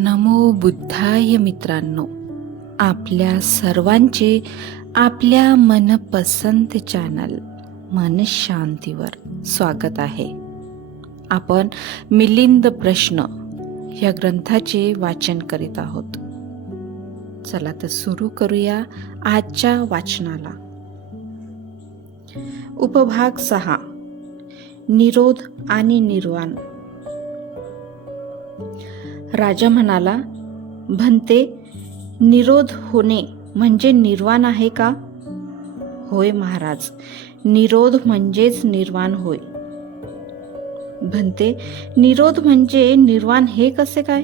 नमो बुद्धाय मित्रांनो, आपल्या सर्वांचे आपल्या मनपसंत चॅनल मन शांतीवर स्वागत आहे. आपण मिलिंद प्रश्न या ग्रंथाचे वाचन करीत आहोत. चला तर सुरू करूया आजच्या वाचनाला. उपभाग 6, निरोध आणि निर्वाण. राजा म्हणाला, "भंते, निरोध होणे म्हणजे निर्वाण आहे का?" "होय महाराज, निरोध म्हणजेच निर्वाण होय." "भंते, निरोध म्हणजे निर्वाण हे कसे काय?"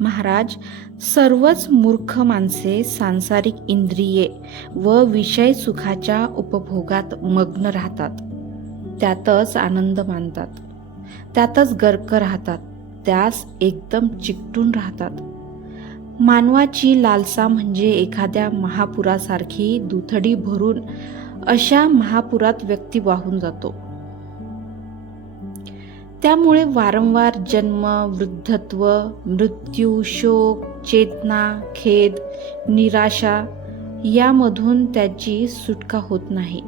"महाराज, सर्वच मूर्ख माणसे सांसारिक इंद्रिये व विषय सुखाच्या उपभोगात मग्न राहतात. त्यातच आनंद मानतात, त्यातच गर्क राहतात, त्यास एकदम चिकटून राहतात. मानवाची लालसा म्हणजे एखाद्या महापुरासारखी दुथडी भरून अशा महापुरात व्यक्ती वाहून जातो. त्यामुळे वारंवार जन्म, वृद्धत्व, मृत्यू, शोक, चेतना, खेद, निराशा यामधून त्याची सुटका होत नाही.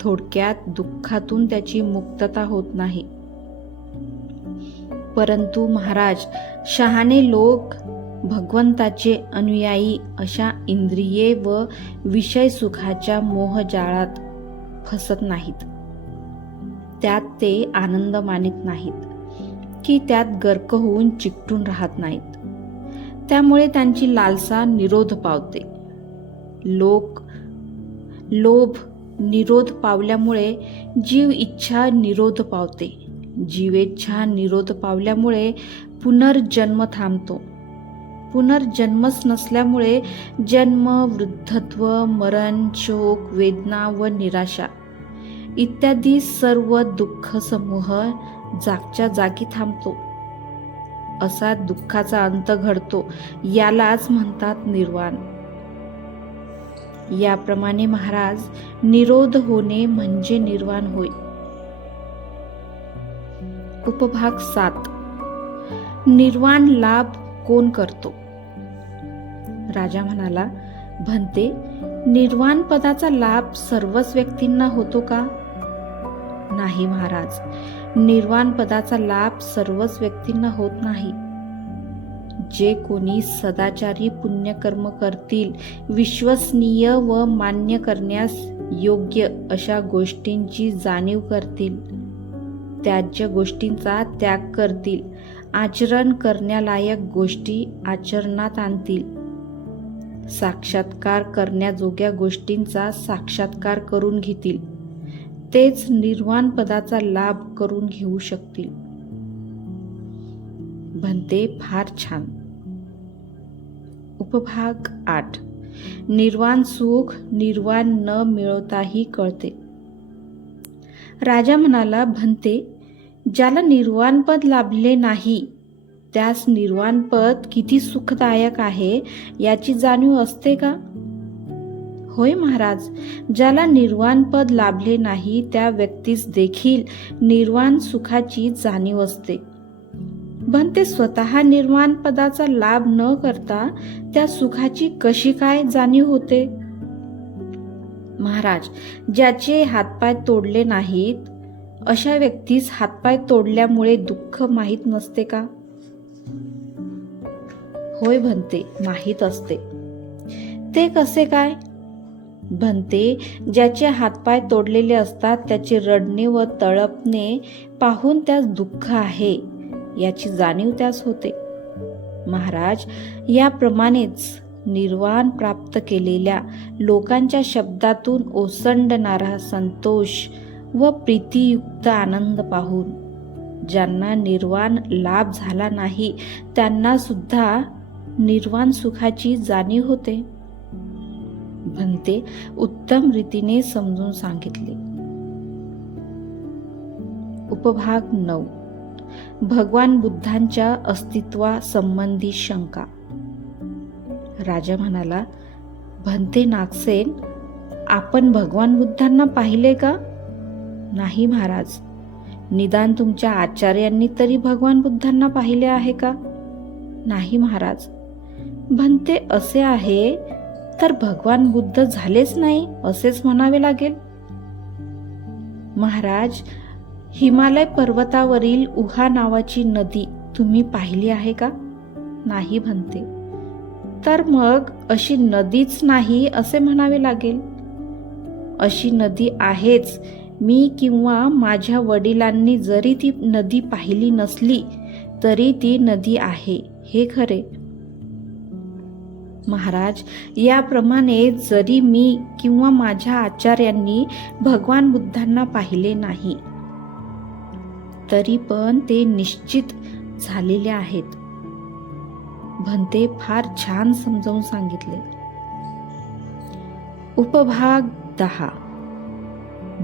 थोडक्यात दुःखातून त्याची मुक्तता होत नाही. परंतु महाराज, शहाणे लोक भगवंताचे अनुयायी अशा इंद्रिये व विषय सुखाच्या मोहजाळात फसत नाहीत. त्यात ते आनंद मानित नाहीत की त्यात गर्क होऊन चिकटून राहत नाहीत. त्यामुळे त्यांची लालसा निरोध पावते. लोभ निरोध पावल्यामुळे जीव इच्छा निरोध पावते. जीवेच्छा निरोध पावल्यामुळे पुनर्जन्म थांबतो. पुनर्जन्मच नसल्यामुळे जन्म, वृद्धत्व, मरण, शोक, वेदना व निराशा इत्यादी सर्व दुःख समूह जागच्या जागी थांबतो. असा दुःखाचा अंत घडतो. यालाच म्हणतात निर्वाण. याप्रमाणे महाराज, निरोध होणे म्हणजे निर्वाण होय. उपभाग 7, निर्वाण लाभ कोण करतो? राजा म्हणाला, "भंते, निर्वाण पदाचा लाभ सर्वच व्यक्तींना होतो का?" "नाही महाराज, निर्वाण पदाचा लाभ सर्वच व्यक्तींना होत नाही. जे कोणी सदाचारी पुण्यकर्म करतील, विश्वसनीय व मान्य करण्यास योग्य अशा गोष्टींची जाणीव करतील, त्याज्य गोष्टींचा त्याग करतील, आचरण करण्यालायक गोष्टी आचरणात आणतील, साक्षात्कार करण्याजोग्या गोष्टींचा साक्षात्कार करून घेतील, तेच निर्वाण पदाचा लाभ करून घेऊ शकतील." "भंते, फार छान." उपभाग 8, निर्वाण सुख निर्वाण न मिळवताही कळते. राजा म्हणाला, "भंते, ज्याला निर्वाणपद लाभले नाही त्यास निर्वाणपद किती सुखदायक आहे याची जाणीव असते का?" "होय महाराज, ज्याला निर्वाणपद लाभले नाही त्या व्यक्तीस देखील निर्वाण सुखाची जाणीव असते." "भंते, स्वतः निर्वाण पदाचा लाभ न करता त्या सुखाची कशी काय जाणीव होते?" "महाराज, ज्याचे हातपाय तोडले नाहीत अशा व्यक्तीस हातपाय तोडल्यामुळे दुःख माहीत नसते का?" "होय भंते, माहीत असते." "ते कसे काय?" "भंते, ज्याचे हातपाय तोडलेले असतात त्याचे रडणे व तळपणे पाहून त्यास दुःख आहे याची जाणीव त्यास होते." "महाराज, याप्रमाणेच निर्वाण प्राप्त केलेल्या लोकांच्या शब्दातून ओसंडणारा संतोष व प्रीतियुक्त आनंद पाहून ज्यांना निर्वाण लाभ झाला नाही त्यांना सुद्धा निर्वाण सुखाची जाणीव होते." भंते, उत्तम रीतीने समजून सांगितले. उपभाग 9, भगवान बुद्धांच्या अस्तित्वासंबंधी शंका. राजा म्हणाला, "भंते नागसेन, आपण भगवान बुद्धांना पाहिले का?" "नाही महाराज, निदान तुमच्या आचार्यांनी तरी भगवान बुद्धांना पाहिले आहे का? नाही महाराज. म्हणते असे आहे तर भगवान बुद्ध झालेच नाही असेच म्हणावे लागेल. महाराज, हिमालय पर्वतावरील उहा नावाची नदी तुम्ही पाहिली आहे का? नाही म्हणते. तर मग अशी नदीच नाही असे म्हणावे लागेल. अशी नदी आहेच. मी किंवा माझ्या वडिलांनी जरी ती नदी पाहिली नसली तरी ती नदी आहे हे खरे. महाराज, याप्रमाणे जरी मी किंवा माझ्या आचार्यांनी भगवान बुद्धांना पाहिले नाही तरी पण ते निश्चित झालेले आहेत. भंते फार छान समजावून सांगितले. उपभाग 10.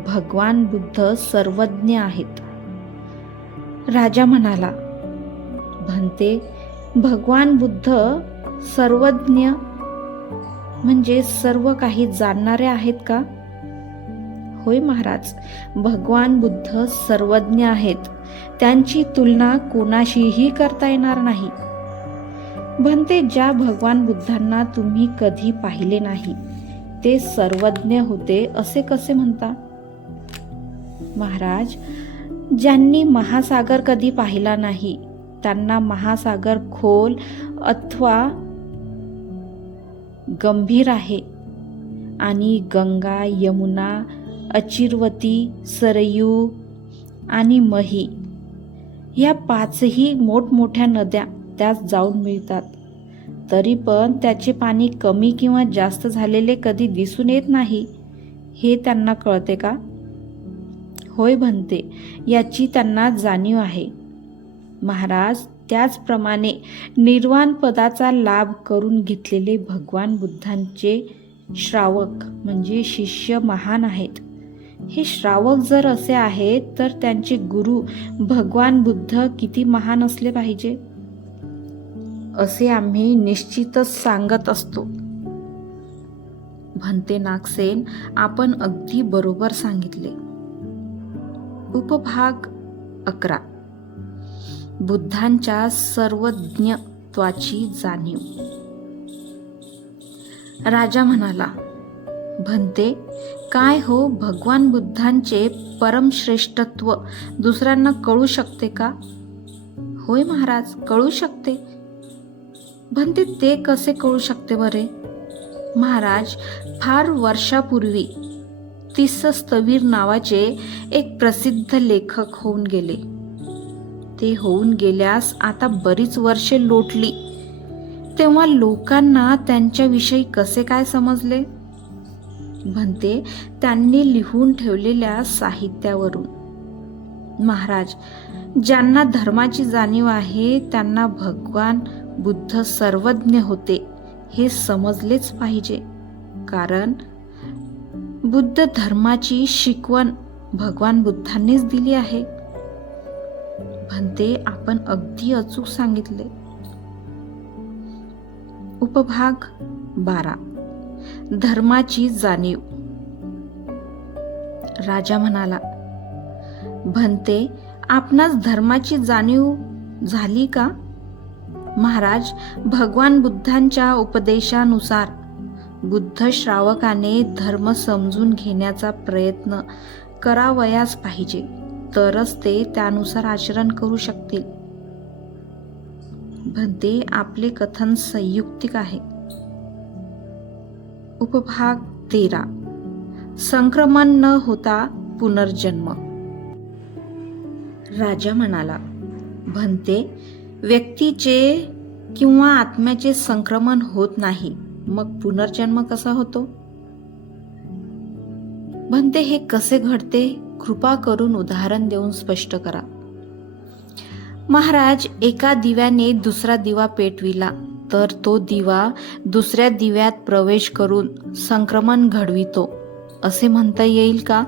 भगवान बुद्ध सर्वज्ञ आहेत. राजा म्हणाला, भंते, भगवान बुद्ध सर्वज्ञ म्हणजे सर्व काही जाणणारे आहेत का? होय महाराज, भगवान बुद्ध सर्वज्ञ आहेत. त्यांची तुलना कोणाशीही करता येणार नाही. भंते, ज्या भगवान बुद्धांना तुम्ही कधी पाहिले नाही ते सर्वज्ञ होते असे कसे म्हणता? महाराज, ज्यांनी महासागर कधी पाहिला नाही त्यांना महासागर खोल अथवा गंभीर आहे आणि गंगा, यमुना, अचिरवती, सरयू आणि मही या 5ही मोठमोठ्या नद्या त्यात जाऊन मिळतात. तरी पण त्याचे पाणी कमी किंवा जास्त झालेले कधी दिसून येत नाही हे त्यांना कळते का? होय भंते, याची त्यांना जाणीव आहे. महाराज, त्याचप्रमाणे निर्वाण पदाचा लाभ करून घेतलेले भगवान बुद्धांचे श्रावक म्हणजे शिष्य महान आहेत. हे श्रावक जर असे आहेत तर त्यांचे गुरु भगवान बुद्ध किती महान असले पाहिजे असे आम्ही निश्चितच सांगत असतो. भंते नागसेन, आपण अगदी बरोबर सांगितले. उपभाग 11. बुद्धांच्या सर्वज्ञत्वाची जाणीव. राजा म्हणाला, भंते, काय हो, भगवान बुद्धांचे परमश्रेष्ठत्व दुसऱ्यांना कळू शकते का? होय महाराज, कळू शकते. भंते, ते कसे कळू शकते बरे? महाराज, फार वर्षापूर्वी तीसस्तवीर नावाचे एक प्रसिद्ध लेखक होऊन गेले. ते होऊन गेल्यास आता बरीच वर्षे लोटली. तेव्हा लोकांना त्यांच्याविषयी कसे काय समजले? भंते, त्यांनी लिहून ठेवलेल्या साहित्यावरून. महाराज, ज्यांना धर्माची जाणीव आहे त्यांना भगवान बुद्ध सर्वज्ञ होते हे समजलेच पाहिजे. कारण बुद्ध धर्माची शिकवण भगवान बुद्धांनीच दिली आहे. भंते, आपण अगदी अचूक सांगितले. उपभाग 12. धर्माची जाणीव. राजा म्हणाला, भंते, आपणास धर्माची जाणीव झाली का? महाराज, भगवान बुद्धांच्या उपदेशानुसार बुद्ध श्रावकाने धर्म समजून घेण्याचा प्रयत्न करावयास पाहिजे, तरच ते त्यानुसार आचरण करू शकतील. भंते, आपले कथन संयुक्तिक आहे. उपभाग 13. संक्रमण न होता पुनर्जन्म. राजा म्हणाला, भंते, व्यक्तीचे किंवा आत्म्याचे संक्रमण होत नाही, मग पुनर्जन्म कसा होतो? भंते, हे कसे घडते? कृपा करून उदाहरण देऊन स्पष्ट करा. महाराज, एका दिव्याने दुसरा दिवा पेटविला तर तो दिवा दुसऱ्या दिव्यात प्रवेश करून संक्रमण घडवितो असे म्हणता येईल का?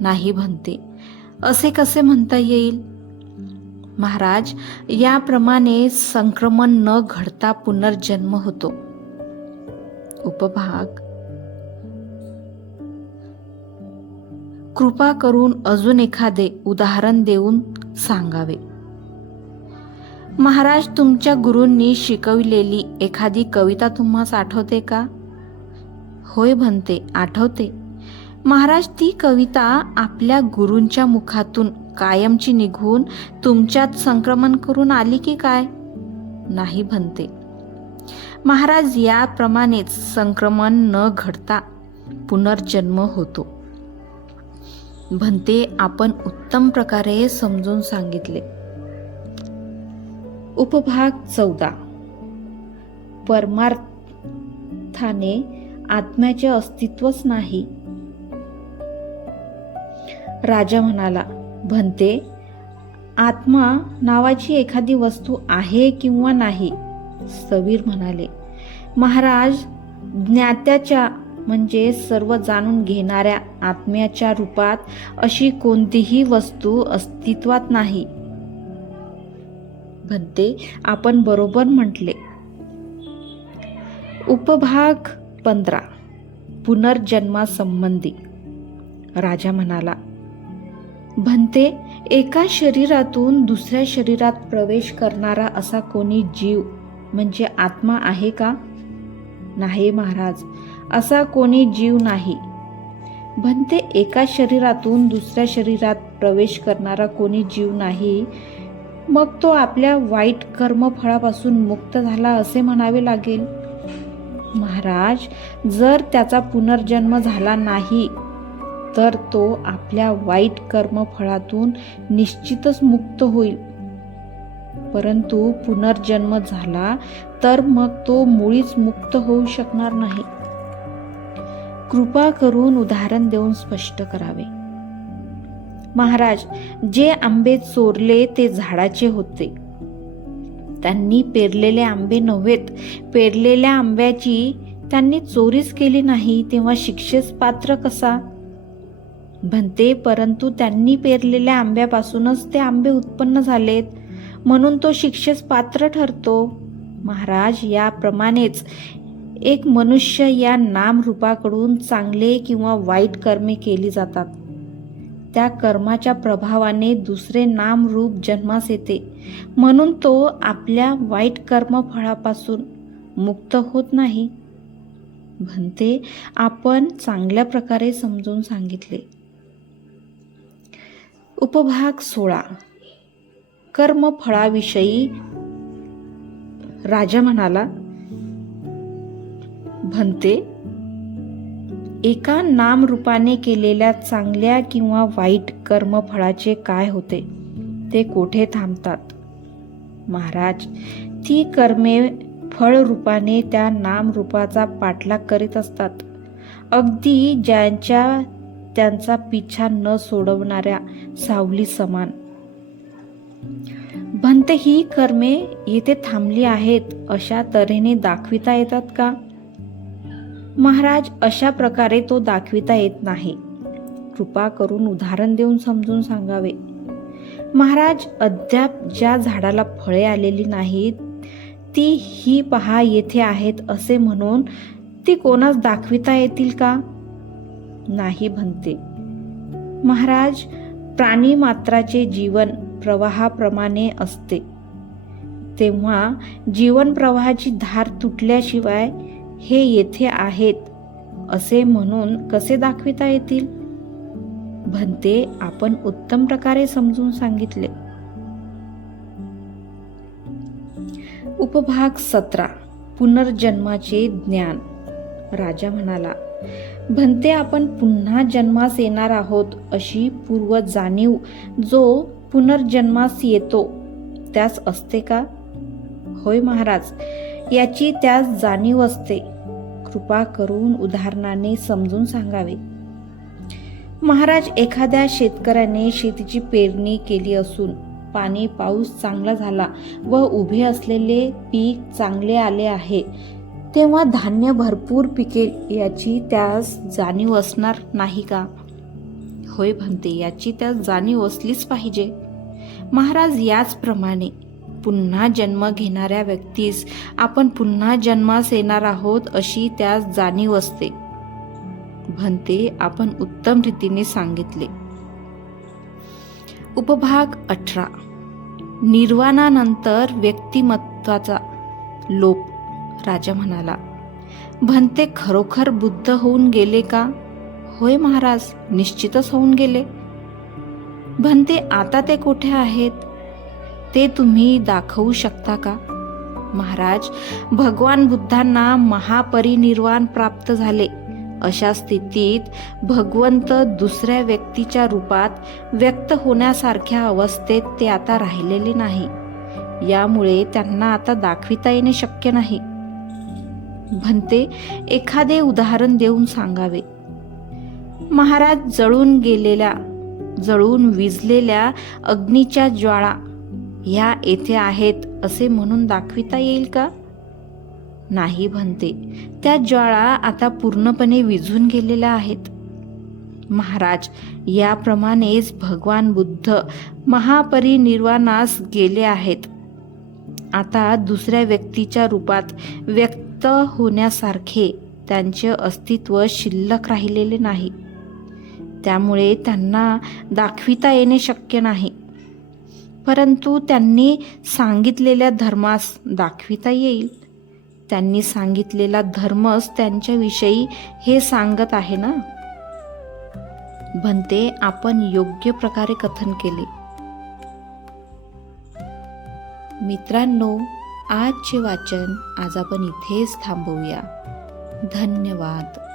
नाही भंते, असे कसे म्हणता येईल? महाराज, याप्रमाणे संक्रमण न घडता पुनर्जन्म होतो. उपभाग. कृपा करून अजून एखादे उदाहरण देऊन सांगावे. महाराज, तुमच्या गुरूंनी शिकविलेली एखादी कविता तुम्हास आठवते का? होय भंते, आठवते. महाराज, ती कविता आपल्या गुरूंच्या मुखातून कायमची निघून तुमच्यात संक्रमण करून आली की काय? नाही भंते. महाराज, याप्रमाणेच संक्रमण न घडता पुनर्जन्म होतो. भंते, आपण उत्तम प्रकारे समजून सांगितले. उपभाग 14. परमार्थाने आत्म्याचे अस्तित्वच नाही. राजा म्हणाला, भंते, आत्मा नावाची एखादी वस्तू आहे किंवा नाही? सवीर म्हणाले, महाराज, ज्ञात्याच्या म्हणजे सर्व जाणून घेणाऱ्या आत्म्याच्या रूपात अशी कोणतीही वस्तू अस्तित्वात नाही. भंते, आपण बरोबर म्हटले. उपभाग 15. पुनर्जन्मासंबंधी. राजा म्हणाला, भंते, एका शरीरातून दुसऱ्या शरीरात प्रवेश करणारा असा कोणी जीव म्हणजे आत्मा आहे का? नाही महाराज, असा कोणी जीव नाही. भंते, एका शरीरातून दुसऱ्या शरीरात प्रवेश करणारा कोणी जीव नाही, मग तो आपल्या वाईट कर्मफळापासून मुक्त झाला असे म्हणावे लागेल. महाराज, जर त्याचा पुनर्जन्म झाला नाही तर तो आपल्या वाईट कर्मफळातून निश्चितच मुक्त होईल. परंतु पुनर्जन्म झाला तर मग तो मुळीच मुक्त होऊ शकणार नाही. कृपा करून उदाहरण देऊन स्पष्ट करावे. महाराज, जे आंबे चोरले ते झाडाचे होते. त्यांनी पेरलेले आंबे नव्हेत. पेरलेल्या आंब्याची त्यांनी चोरीच केली नाही, तेव्हा शिक्षेस पात्र कसा? भंते, परंतु त्यांनी पेरलेल्या आंब्यापासूनच ते आंबे उत्पन्न झालेत, म्हणून तो शिक्षेस पात्र ठरतो. महाराज, याप्रमाणेच एक मनुष्य या नामरूपाकडून चांगले किंवा वाईट कर्मे केली जातात. त्या कर्माच्या प्रभावाने दुसरे नामरूप जन्मास येते, म्हणून तो आपल्या वाईट कर्मफळापासून मुक्त होत नाही. भंते, आपण चांगल्या प्रकारे समजून सांगितले. उपभाग 16. कर्मफळाविषयी. राजा म्हणाला, भंते, एका नामरूपाने केलेल्या चांगल्या किंवा वाईट कर्मफळाचे काय होते? ते कोठे थांबतात? महाराज, ती कर्मे फळरूपाने त्या नामरूपाचा पाठलाग करीत असतात, अगदी ज्यांच्या त्यांचा पिछा न सोडवणाऱ्या सावली समान. भंते, ही कर्मे येथे थांबली आहेत अशा तऱ्हेने दाखविता येतात का? महाराज, अशा प्रकारे तो दाखविता येत नाही. कृपा करून उदाहरण देऊन समजून सांगावे. महाराज, अद्याप ज्या झाडाला फळे आलेली नाहीत ती ही पहा येथे आहेत असे म्हणून ती कोणास दाखविता येतील का? नाही भंते. महाराज, प्राणी मात्राचे जीवन प्रवाहाप्रमाणे असते, तेव्हा जीवन प्रवाहाची धार तुटल्याशिवाय हे येथे आहेत असे म्हणून कसे दाखविता येतील? भंते, आपण उत्तम प्रकारे समजून सांगितले. उपभाग 17. पुनर्जन्माचे ज्ञान. राजा म्हणाला, भंते, आपण पुन्हा जन्मास येणार आहोत अशी पूर्व जाणीव जो पुनर्जन्मास येतो त्यास असते का? होय महाराज, याची त्यास जाणीव असते. कृपा करून उदाहरणाने समजून सांगावे. महाराज, एखाद्या शेतकऱ्याने शेतीची पेरणी केली असून पाणी पाऊस चांगला झाला व उभे असलेले पीक चांगले आले आहे, तेव्हा धान्य भरपूर पिकेल याची त्यास जाणीव असणार नाही का? होय भंते, याची त्यास जाणीव असलीच पाहिजे. महाराज, याचप्रमाणे पुन्हा जन्म घेणाऱ्या व्यक्तीस आपण पुन्हा जन्मास येणार आहोत अशी त्यास जाणीव असते. भंते, आपण उत्तम रीतीने सांगितले. उपभाग 18. निर्वाणानंतर व्यक्तिमत्वाचा लोप. राजा म्हणाला, भंते खरोखर बुद्ध होऊन गेले का? होय महाराज, निश्चितच होऊन गेले. भंते, आता ते कुठे आहेत? ते तुम्ही दाखवू शकता का? महाराज, भगवान बुद्धांना महापरिनिर्वाण प्राप्त झाले. अशा स्थितीत भगवंत दुसऱ्या व्यक्तीच्या रूपात व्यक्त होण्यासारख्या अवस्थेत ते आता राहिलेले नाही. यामुळे त्यांना आता दाखविता येणे शक्य नाही. भंते, एखादे उदाहरण देऊन सांगावे. महाराज, जळून विझलेल्या अग्नीच्या ज्वाळा ह्या येथे आहेत असे म्हणून दाखविता येईल का? नाही भंते, त्या ज्वाळा आता पूर्णपणे विझून गेलेल्या आहेत. महाराज, याप्रमाणेच भगवान बुद्ध महापरिनिर्वाणास गेले आहेत. आता दुसऱ्या व्यक्तीच्या रूपात व्यक्त होण्यासारखे त्यांचे अस्तित्व शिल्लक राहिलेले नाही. त्यामुळे त्यांना दाखविता येणे शक्य नाही. परंतु त्यांनी सांगितलेल्या धर्मास दाखविता येईल. त्यांनी सांगितलेला धर्मच त्यांच्याविषयी हे सांगत आहे ना. भंते, आपण योग्य प्रकारे कथन केले. मित्रांनो, आजचे वाचन आज आपण इथेच थांबवूया. धन्यवाद.